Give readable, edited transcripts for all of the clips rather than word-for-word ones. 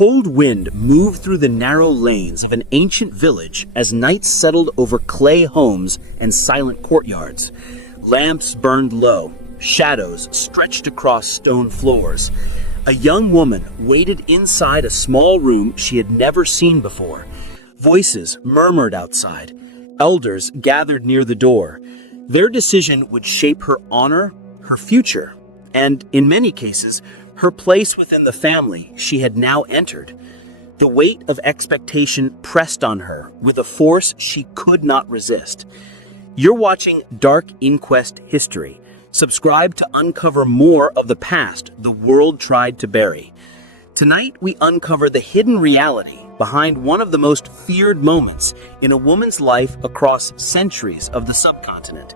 cold wind moved through the narrow lanes of an ancient village as nights settled over clay homes and silent courtyards. Lamps burned low, shadows stretched across stone floors. A young woman waited inside a small room she had never seen before. Voices murmured outside. Elders gathered near the door. Their decision would shape her honor, her future, and, in many cases, her place within the family she had now entered. The weight of expectation pressed on her with a force she could not resist. You're watching Dark Inquest History. Subscribe to uncover more of the past the world tried to bury. Tonight, we uncover the hidden reality behind one of the most feared moments in a woman's life across centuries of the subcontinent.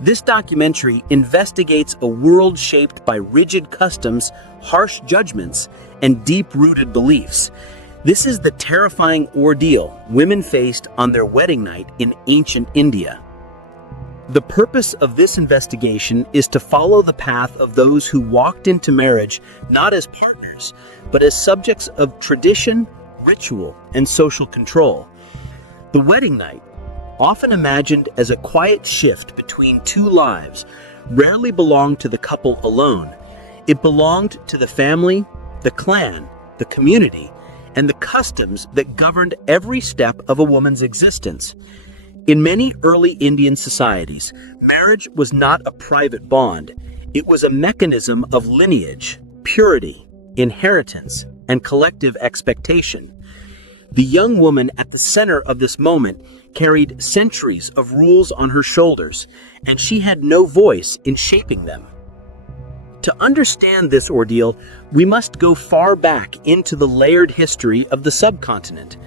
This documentary investigates a world shaped by rigid customs, harsh judgments, and deep-rooted beliefs. This is the terrifying ordeal women faced on their wedding night in ancient India. The purpose of this investigation is to follow the path of those who walked into marriage not as partners, but as subjects of tradition, ritual, and social control. The wedding night, often imagined as a quiet shift between two lives, rarely belonged to the couple alone. It belonged to the family, the clan, the community, and the customs that governed every step of a woman's existence. In many early Indian societies, marriage was not a private bond. It was a mechanism of lineage, purity, inheritance, and collective expectation. The young woman at the center of this moment carried centuries of rules on her shoulders, and she had no voice in shaping them. To understand this ordeal, we must go far back into the layered history of the subcontinent.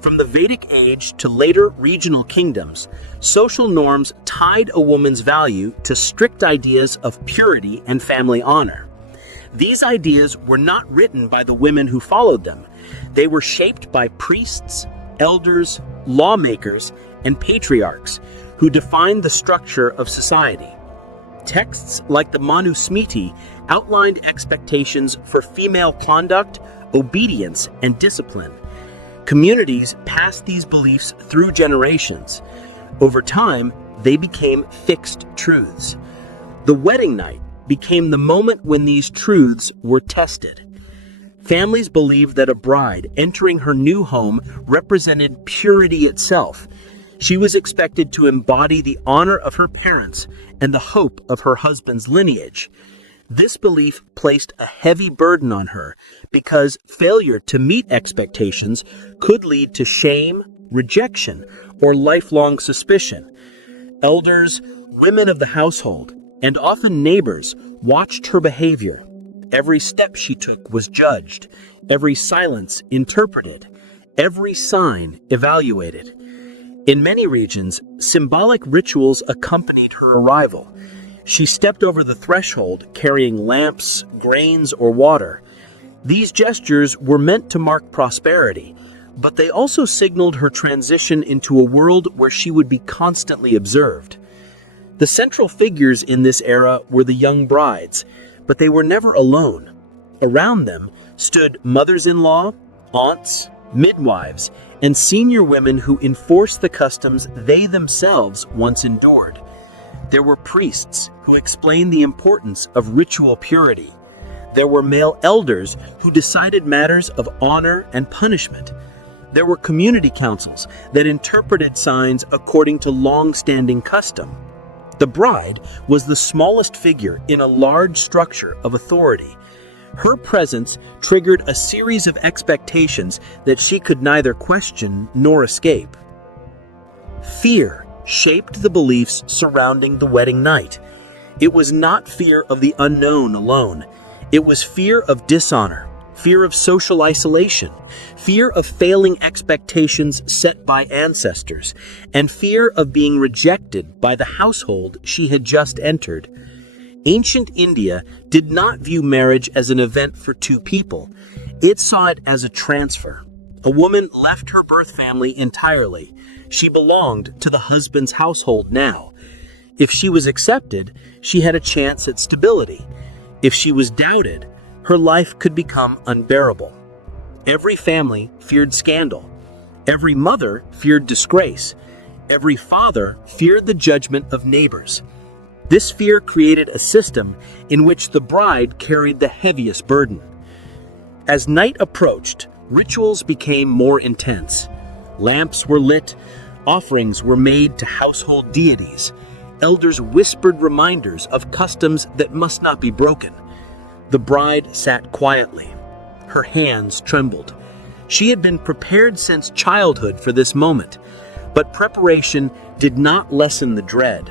From the Vedic age to later regional kingdoms, social norms tied a woman's value to strict ideas of purity and family honor. These ideas were not written by the women who followed them. They were shaped by priests, elders, lawmakers, and patriarchs who defined the structure of society. Texts like the Manusmriti outlined expectations for female conduct, obedience, and discipline. Communities passed these beliefs through generations. Over time, they became fixed truths. The wedding night became the moment when these truths were tested. Families believed that a bride entering her new home represented purity itself. She was expected to embody the honor of her parents and the hope of her husband's lineage. This belief placed a heavy burden on her because failure to meet expectations could lead to shame, rejection, or lifelong suspicion. Elders, women of the household, and often neighbors watched her behavior. Every step she took was judged, every silence interpreted, every sign evaluated. In many regions, symbolic rituals accompanied her arrival. She stepped over the threshold carrying lamps, grains, or water. These gestures were meant to mark prosperity, but they also signaled her transition into a world where she would be constantly observed. The central figures in this era were the young brides, but they were never alone. Around them stood mothers-in-law, aunts, midwives, and senior women who enforced the customs they themselves once endured. There were priests who explained the importance of ritual purity. There were male elders who decided matters of honor and punishment. There were community councils that interpreted signs according to long-standing custom. The bride was the smallest figure in a large structure of authority. Her presence triggered a series of expectations that she could neither question nor escape. Fear shaped the beliefs surrounding the wedding night. It was not fear of the unknown alone. It was fear of dishonor, fear of social isolation, fear of failing expectations set by ancestors, and fear of being rejected by the household she had just entered. Ancient India did not view marriage as an event for two people. It saw it as a transfer. A woman left her birth family entirely. She belonged to the husband's household now. If she was accepted, she had a chance at stability. If she was doubted, her life could become unbearable. Every family feared scandal. Every mother feared disgrace. Every father feared the judgment of neighbors. This fear created a system in which the bride carried the heaviest burden. As night approached, rituals became more intense. Lamps were lit, offerings were made to household deities. Elders whispered reminders of customs that must not be broken. The bride sat quietly. Her hands trembled. She had been prepared since childhood for this moment, but preparation did not lessen the dread.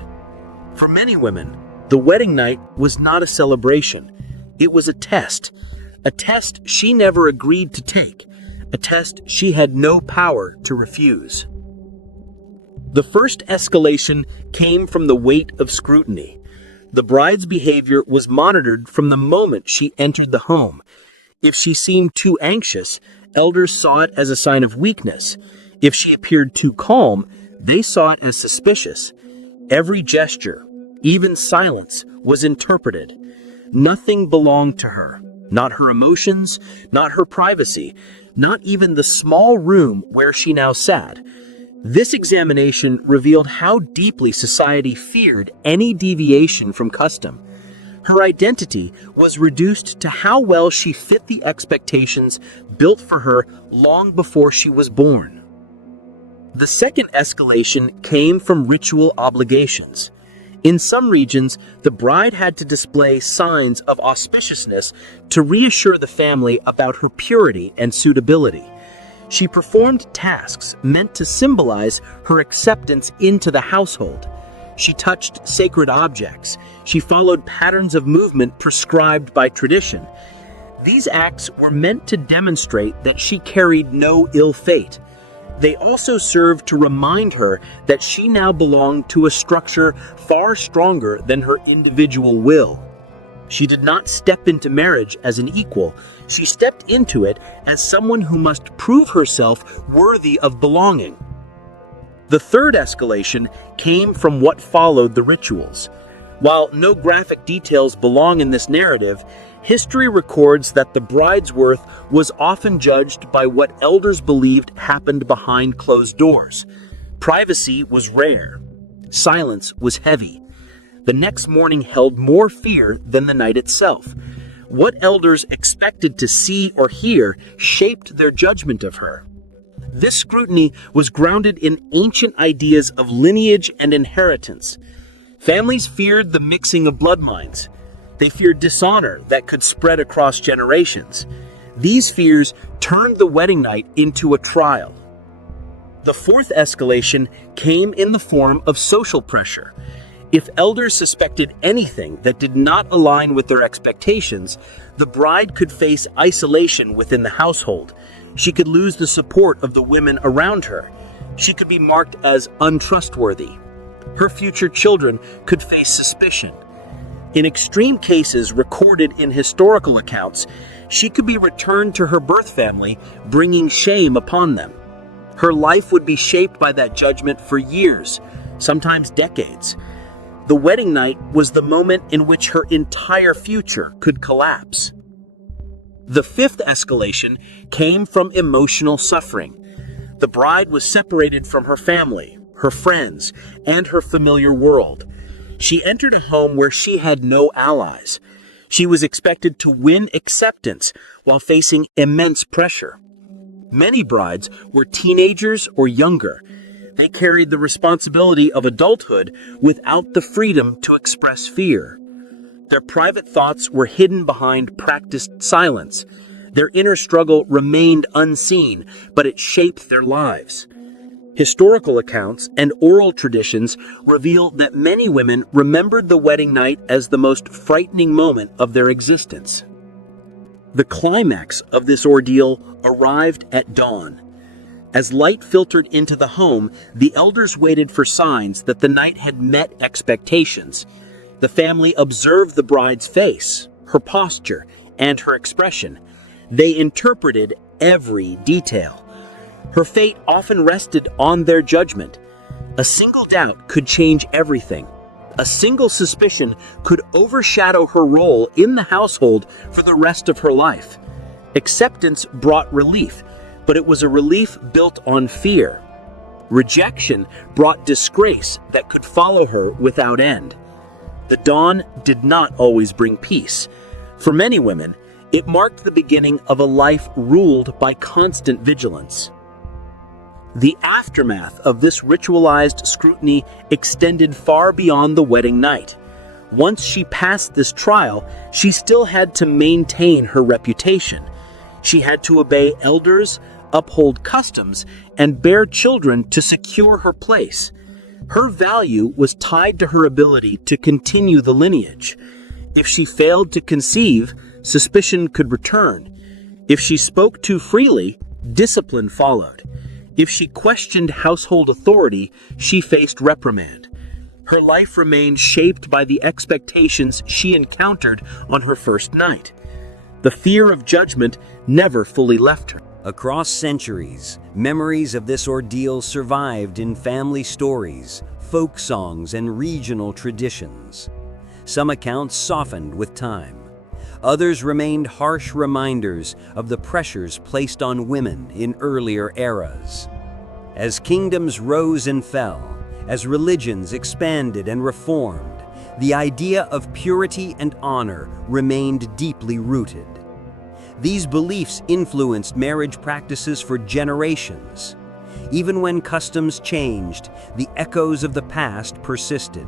For many women, the wedding night was not a celebration. It was a test she never agreed to take, a test she had no power to refuse. The first escalation came from the weight of scrutiny. The bride's behavior was monitored from the moment she entered the home. If she seemed too anxious, elders saw it as a sign of weakness. If she appeared too calm, they saw it as suspicious. Every gesture, even silence, was interpreted. Nothing belonged to her. Not her emotions, not her privacy, not even the small room where she now sat. This examination revealed how deeply society feared any deviation from custom. Her identity was reduced to how well she fit the expectations built for her long before she was born. The second escalation came from ritual obligations. In some regions, the bride had to display signs of auspiciousness to reassure the family about her purity and suitability. She performed tasks meant to symbolize her acceptance into the household. She touched sacred objects. She followed patterns of movement prescribed by tradition. These acts were meant to demonstrate that she carried no ill fate. They also served to remind her that she now belonged to a structure far stronger than her individual will. She did not step into marriage as an equal. She stepped into it as someone who must prove herself worthy of belonging. The third escalation came from what followed the rituals. While no graphic details belong in this narrative, history records that the bride's worth was often judged by what elders believed happened behind closed doors. Privacy was rare. Silence was heavy. The next morning held more fear than the night itself. What elders expected to see or hear shaped their judgment of her. This scrutiny was grounded in ancient ideas of lineage and inheritance. Families feared the mixing of bloodlines. They feared dishonor that could spread across generations. These fears turned the wedding night into a trial. The fourth escalation came in the form of social pressure. If elders suspected anything that did not align with their expectations, the bride could face isolation within the household. She could lose the support of the women around her. She could be marked as untrustworthy. Her future children could face suspicion. In extreme cases recorded in historical accounts, she could be returned to her birth family, bringing shame upon them. Her life would be shaped by that judgment for years, sometimes decades. The wedding night was the moment in which her entire future could collapse. The fifth escalation came from emotional suffering. The bride was separated from her family, her friends, and her familiar world. She entered a home where she had no allies. She was expected to win acceptance while facing immense pressure. Many brides were teenagers or younger. They carried the responsibility of adulthood without the freedom to express fear. Their private thoughts were hidden behind practiced silence. Their inner struggle remained unseen, but it shaped their lives. Historical accounts and oral traditions reveal that many women remembered the wedding night as the most frightening moment of their existence. The climax of this ordeal arrived at dawn. As light filtered into the home, the elders waited for signs that the night had met expectations. The family observed the bride's face, her posture, and her expression. They interpreted every detail. Her fate often rested on their judgment. A single doubt could change everything. A single suspicion could overshadow her role in the household for the rest of her life. Acceptance brought relief, but it was a relief built on fear. Rejection brought disgrace that could follow her without end. The dawn did not always bring peace. For many women, it marked the beginning of a life ruled by constant vigilance. The aftermath of this ritualized scrutiny extended far beyond the wedding night. Once she passed this trial, she still had to maintain her reputation. She had to obey elders, uphold customs, and bear children to secure her place. Her value was tied to her ability to continue the lineage. If she failed to conceive, suspicion could return. If she spoke too freely, discipline followed. If she questioned household authority, she faced reprimand. Her life remained shaped by the expectations she encountered on her first night. The fear of judgment never fully left her. Across centuries, memories of this ordeal survived in family stories, folk songs, and regional traditions. Some accounts softened with time. Others remained harsh reminders of the pressures placed on women in earlier eras. As kingdoms rose and fell, as religions expanded and reformed, the idea of purity and honor remained deeply rooted. These beliefs influenced marriage practices for generations. Even when customs changed, the echoes of the past persisted.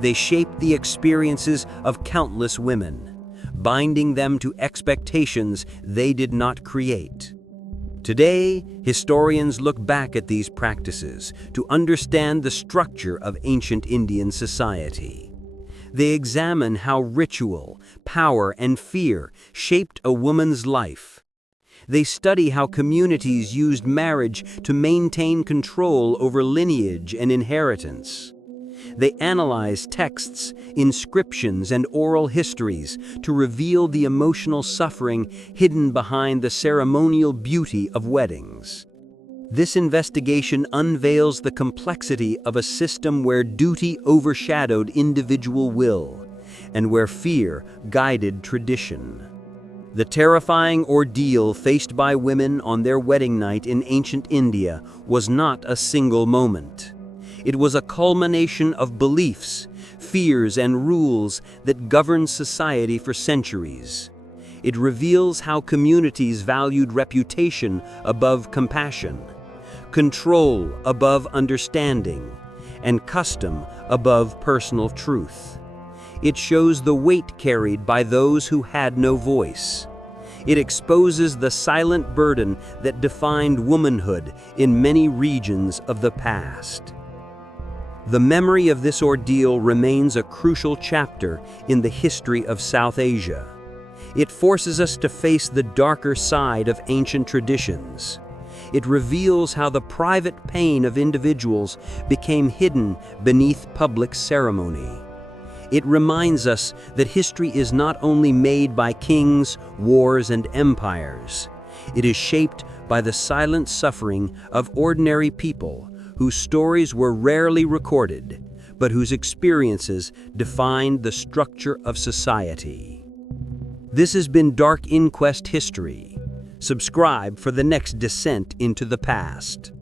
They shaped the experiences of countless women, binding them to expectations they did not create. Today, historians look back at these practices to understand the structure of ancient Indian society. They examine how ritual, power, and fear shaped a woman's life. They study how communities used marriage to maintain control over lineage and inheritance. They analyze texts, inscriptions, and oral histories to reveal the emotional suffering hidden behind the ceremonial beauty of weddings. This investigation unveils the complexity of a system where duty overshadowed individual will, and where fear guided tradition. The terrifying ordeal faced by women on their wedding night in ancient India was not a single moment. It was a culmination of beliefs, fears, and rules that governed society for centuries. It reveals how communities valued reputation above compassion, control above understanding, and custom above personal truth. It shows the weight carried by those who had no voice. It exposes the silent burden that defined womanhood in many regions of the past. The memory of this ordeal remains a crucial chapter in the history of South Asia. It forces us to face the darker side of ancient traditions. It reveals how the private pain of individuals became hidden beneath public ceremony. It reminds us that history is not only made by kings, wars, and empires. It is shaped by the silent suffering of ordinary people whose stories were rarely recorded, but whose experiences defined the structure of society. This has been Dark Inquest History. Subscribe for the next descent into the past.